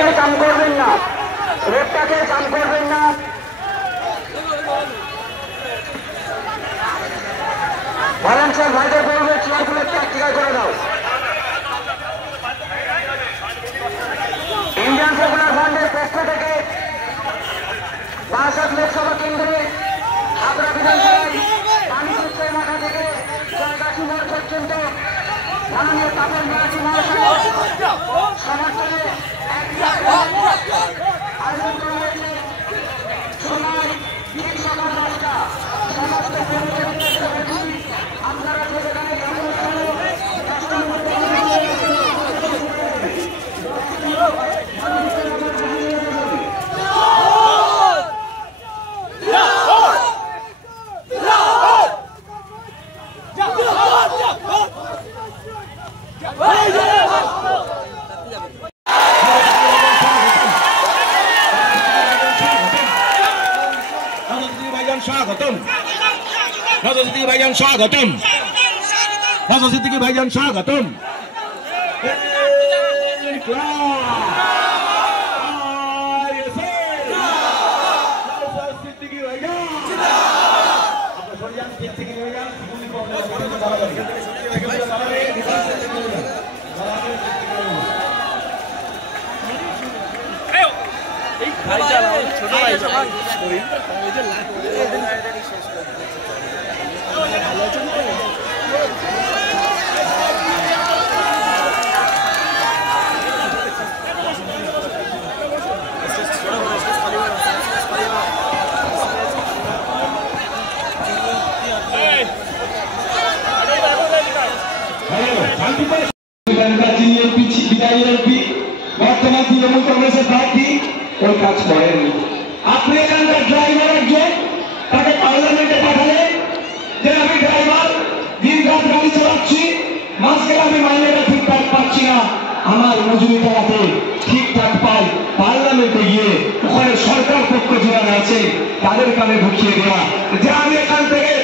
রোডটাকে কাম করবেন না, রোডটাকে কাম করবেন না। ভলান্টিয়ার ভাইদের বলবে চেয়ারগুলো প্র্যাকটিক্যাল করে দাও। ইন্ডিয়ান পপুলার ফ্রন্টের পক্ষ থেকে বারাসাত লোকসভা কেন্দ্রে হাবড়া বিধানসভায় পানিপুর এলাকা থেকে জয়গাছি মোড় পর্যন্ত মাননীয় তাপস ব্যানার্জি মহাশয়ের সমর্থনে আয়োজন করা হয়েছে। সময় ঠিক সকাল 10টা। সমস্ত আপনারা যেখানে स्वागतम नवाब सिद्दीकी भाईजान स्वागतम नवाब सिद्दीकी भाईजान स्वागतम বর্তমান তৃণমূল কংগ্রেসের প্রার্থী ওই কাজ করেননি। আপনি এখানকার ড্রাইভার একজন, তাকে পার্লামেন্টে পাঠালেন যে আমি ড্রাইভার, দিন রাত গাড়ি চালাচ্ছি, মাঝখানে আমি মাইনেটা ঠিকঠাক পাচ্ছি না, আমার মজুরি টাকাতে ঠিকঠাক পাই। পার্লামেন্টে গিয়ে ওখানে সরকার পক্ষ যারা আছে তাদের কানে ঢুকিয়ে দেওয়া যে আমি এখান থেকে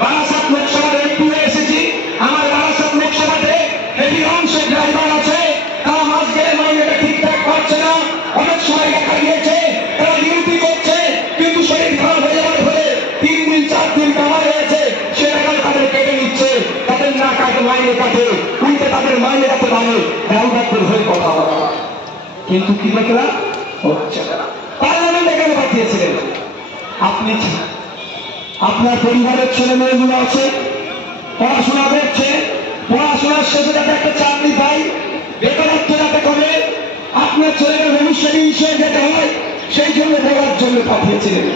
বারাসাত লোকসভার এমপি হয়ে এসেছি, আমার বারাসাত লোকসভাতে হেভি অংশের ড্রাইভার আছে, তারা মাঝখানে মাইনেটা ঠিকঠাক পাচ্ছে না, অনেক সময় দেখা গিয়েছে তারা ডিউটি করছে কিন্তু শরীর খারাপ হয়ে যাওয়ার ফলে 3 দিন 4 দিন কামাই হয়েছে সে টাকা তাদের কেটে নিচ্ছে, তাদের না কাটে মাইনে কাটে, উল্টে তাদের মাইনে কাটে মানে ড্রাইভারদের হয়ে কথা বলা। কিন্তু কি দেখলাম হচ্ছে না। পার্লামেন্টে কেন পাঠিয়েছিলেন? আপনি আপনার পরিবারের ছেলে মেয়েগুলো আছে, পড়াশোনা করছে, পড়াশোনার শেষে যাতে একটা চাকরি পাই, বেকারত্ব যাতে কমে, আপনার ছেলেকে ভবিষ্যতে হিসেবে যেতে হয় সেই জন্য দেওয়ার জন্য পাঠিয়েছিলেন।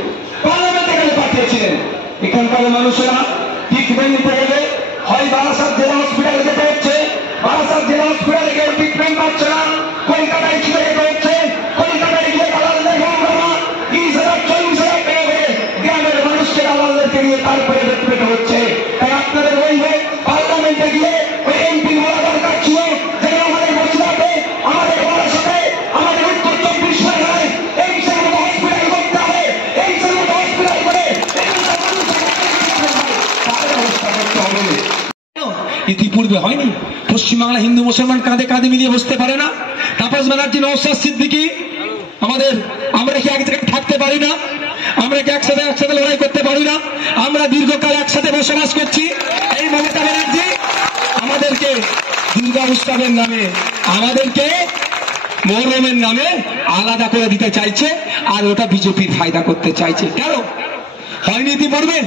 পার্লামেন্টে কেন পাঠিয়েছিলেন? এখানকার মানুষেরা ট্রিটমেন্ট নিতে গেলে হয় বারাসাত জেলা হসপিটালে যেতে হচ্ছে, বারাসাত জেলা হসপিটালে কেউ ট্রিটমেন্ট পাচ্ছে না, কলকাতায় ছুটে যেতে হচ্ছে, কলকাতায় গিয়ে দালাল দেখে আমরা 30,000 40,000 টাকা করে গ্রামের মানুষকে দালালদেরকে নিয়ে তারপরে পেতে হচ্ছে। তাই আপনাদের ওই পার্লামেন্টে গিয়ে ওই এমপি হওয়া দরকার ছিল, যেখানে আমাদের বসিরহাটে, আমাদের বারাসাতে, আমাদের উত্তর 24 পরগনায় এই সমস্ত হসপিটাল করতে হবে, এই সমস্ত হসপিটাল করে ইতিপূর্বে হয়নি। পশ্চিমবাংলা হিন্দু মুসলমান কাঁধে কাঁধে মিলিয়ে বসতে পারে না? তাপস ব্যানার্জি, নওশাদ সিদ্দিকী, আমরা কি এক জায়গায় থাকতে পারি না? আমরা কি একসাথে লড়াই করতে পারি না? আমরা দীর্ঘকাল একসাথে বসবাস করছি। এই মমতা ব্যানার্জি আমাদেরকে দুর্গা উৎসবের নামে, আমাদেরকে মহরমের নামে আলাদা করে দিতে চাইছে, আর ওটা বিজেপির ফায়দা করতে চাইছে। কেন হয়নি? ইতিপূর্বে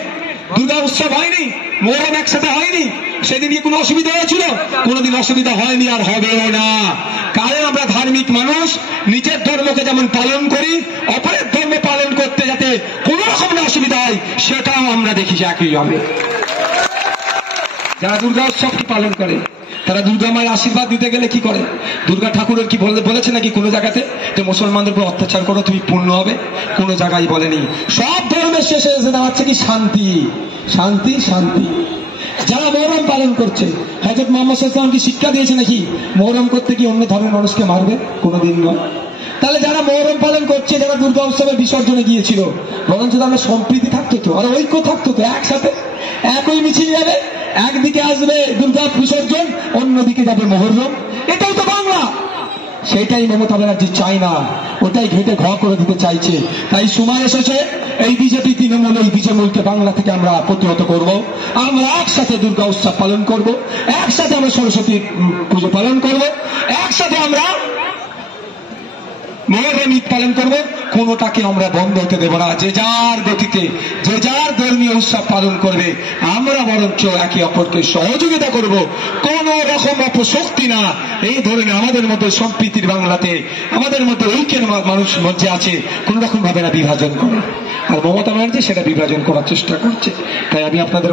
দুর্গা উৎসব হয়নি, মহরম একসাথে হয়নি, সেদিন কি কোনো অসুবিধা হয়েছিল? কোনোদিন অসুবিধা হয়নি, আর হবেও না। কারণ আমরা ধার্মিক মানুষ, নিজের ধর্মকে যেমন পালন করি, অপরের ধর্ম পালন করতে যাতে কোনো রকম অসুবিধা হয় সেটাও আমরা দেখি একইভাবে। যারা দুর্গা উৎসবকে পালন করে তারা দুর্গা মায়ের আশীর্বাদ দিতে গেলে কি করে? দুর্গা ঠাকুরের কি বলেছে নাকি কোনো জায়গাতে যে মুসলমানদের উপর অত্যাচার করো তুমি পূর্ণ হবে? কোনো জায়গায় বলেনি। সব ধর্মের শেষে এসে দাঁড়াচ্ছে কি শান্তি, শান্তি, শান্তি। যারা মহরম পালন করছে, হযরত মুহাম্মদ সাল্লাল্লাহু আলাইহি ওয়াসাল্লাম কি শিক্ষা দিয়েছে নাকি মহরম করতে কি অন্য ধর্মের মানুষকে মারবে? কোনোদিন নয়। তাহলে যারা মহরম পালন করছে, যারা দুর্গা উৎসবে বিসর্জনে গিয়েছিল, বরঞ্চ তাদের সম্প্রীতি থাকতো তো, আর ঐক্য থাকতো তো, একসাথে একই মিছিল যাবে, একদিকে আসবে দুর্গা বিসর্জন, অন্যদিকে যাবে মহরম। এটাই তো বাংলা। সেটাই মমতা ব্যানার্জি চায় না, ওটাই ঘেটে ঘ করে দিতে চাইছে। তাই সময় এসেছে এই বিজেপি তৃণমূল, এই বিজেমূলকে বাংলা থেকে আমরা প্রতিহত করব। আমরা একসাথে দুর্গা উৎসব পালন করব, একসাথে আমরা সরস্বতী পুজো পালন করব, একসাথে আমরা মহরম ঈদ পালন করব। কোনোটাকে আমরা বন্ধ হতে দেব না। যে যার গতিতে, যে যার ধর্মীয় উৎসব পালন করবে, আমরা বরঞ্চ একে অপরকে সহযোগিতা করব। কোন রকম অপশক্তি না এই ধরনের আমাদের মধ্যে সম্প্রীতির বাংলাতে, আমাদের মধ্যে ঐক্যের মানুষ মধ্যে আছে, কোন রকম ভাবে না বিভাজন করে। আর মমতা ব্যানার্জি সেটা বিভাজন করার চেষ্টা করছে। তাই আমি আপনাদের